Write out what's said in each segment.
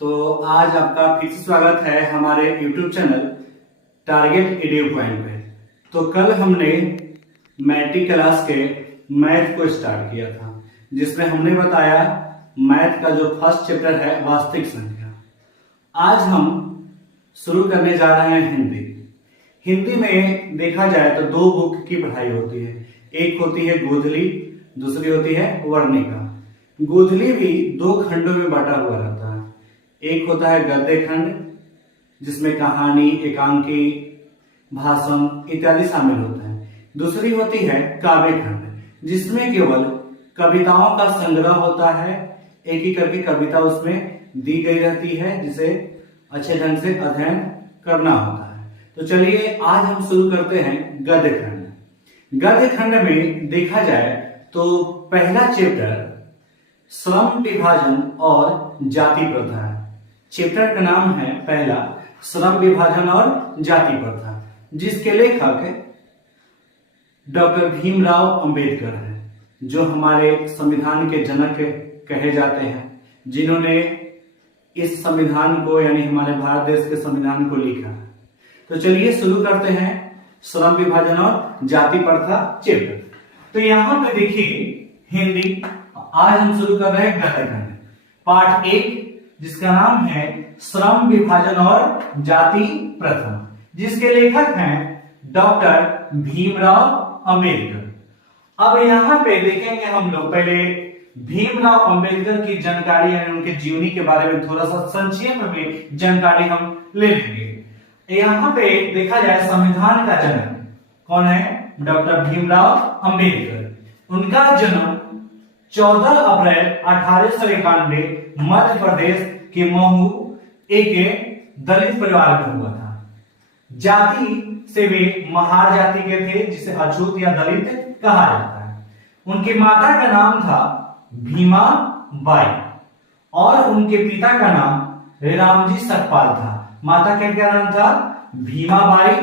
तो आज आपका फिर से स्वागत है हमारे YouTube channel target edu point पे। तो कल हमने मैट्रिक क्लास के मैथ को स्टार्ट किया था, जिसमें हमने बताया मैथ का जो फर्स्ट चैप्टर है वास्तविक संख्या। आज हम शुरू करने जा रहे हैं हिंदी। हिंदी में देखा जाए तो दो बुक की पढ़ाई होती है, एक होती है गोधली, दूसरी होती है वर्णिका। गोधली भी दो खंडों में बांटा हुआ रहता है, एक होता है गद्य खंड जिसमें कहानी, एकांकी, भाषण इत्यादि शामिल होते हैं। दूसरी होती है काव्य खंड जिसमें केवल कविताओं का संग्रह होता है, एक ही करके कविता उसमें दी गई रहती है जिसे अच्छे ढंग से अध्ययन करना होता है। तो चलिए आज हम शुरू करते हैं गद्य खंड। गद्य खंड में देखा जाए तो पहला चैप्टर श्रम विभाजन और जाति प्रथा है। चैप्टर का नाम है पहला श्रम विभाजन और जाति प्रथा, जिसके लेखक डॉक्टर भीमराव अंबेडकर हैं, जो हमारे संविधान के जनक कहे जाते हैं, जिन्होंने इस संविधान को यानी हमारे भारत देश के संविधान को लिखा है। तो चलिए शुरू करते हैं श्रम विभाजन और जाति प्रथा चैप्टर। तो यहां पे देखिए हिंदी, आज हम शुरू कर रहे हैं गद्य खंड पार्ट 1, जिसका नाम है श्रम विभाजन और जाति प्रथा, जिसके लेखक हैं डॉक्टर भीमराव अंबेडकर। अब यहाँ पे देखेंगे हम लोग पहले भीमराव अंबेडकर की जानकारी यानी उनके जीवनी के बारे में थोड़ा सा संक्षेप में जानकारी हम ले लेंगे। यहाँ पे देखा जाए संविधान का जनक कौन है? डॉक्टर भीमराव अंबेडकर। उनका जन्म 14 अप्रैल 1891 मध्य प्रदेश के महू एक दलित परिवार में हुआ था। जाति से वे महार जाति के थे, जिसे अछूत या दलित कहा जाता है। उनकी माता का नाम था भीमा बाई और उनके पिता का नाम रामजी सकपाल था। माता का क्या नाम था? भीमा बाई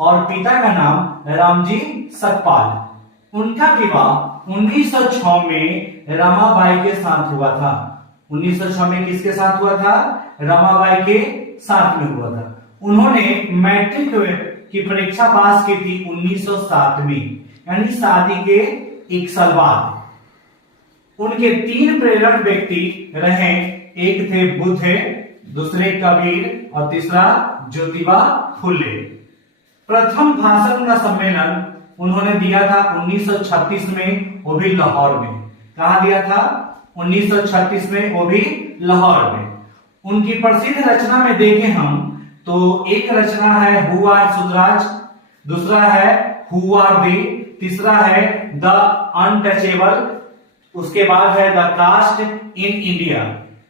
और पिता का नाम रामजी सकपाल। उनका विवाह 1906 में रमाबाई के साथ हुआ था। 1906 में किसके साथ हुआ था? रमाबाई के साथ में हुआ था। उन्होंने मैट्रिक की परीक्षा पास की थी 1907 में, यानी शादी के 1 साल बाद। उनके 3 प्रेरक व्यक्ति रहे, एक थे बुद्ध, दूसरे कबीर और तीसरा ज्योतिबा फुले। प्रथम भाषण का सम्मेलन उन्होंने दिया था 1936 में, वो भी लाहौर में। कहा दिया था? 1936 में, वो भी लाहौर में। उनकी प्रसिद्ध रचना में देखें हम तो एक रचना है हु आर सुधराज, दूसरा है हु आर दे, तीसरा है द अनटचेबल, उसके बाद है द कास्ट इन इंडिया।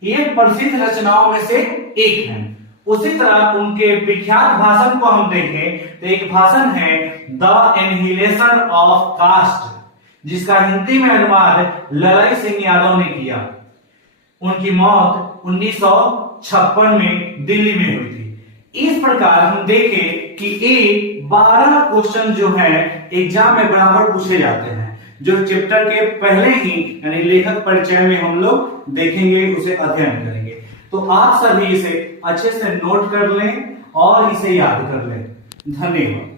ये प्रसिद्ध रचनाओं में से एक है। उसी तरह उनके विख्यात भाषण को हम देखें तो एक भाषण है द एनहिलेशन ऑफ कास्ट, जिसका हिंदी में अनुवाद ललाई सिंह यादव ने किया। उनकी मौत 1956 में दिल्ली में हुई थी। इस प्रकार हम देखें कि ये 12 क्वेश्चन जो है एग्जाम में बराबर पूछे जाते हैं, जो चैप्टर के पहले ही यानी लेखक परिचय में हम लोग देखेंगे, उसे अध्ययन करेंगे। तो आप सभी इसे अच्छे से नोट कर लें और इसे याद कर लें। धन्यवाद।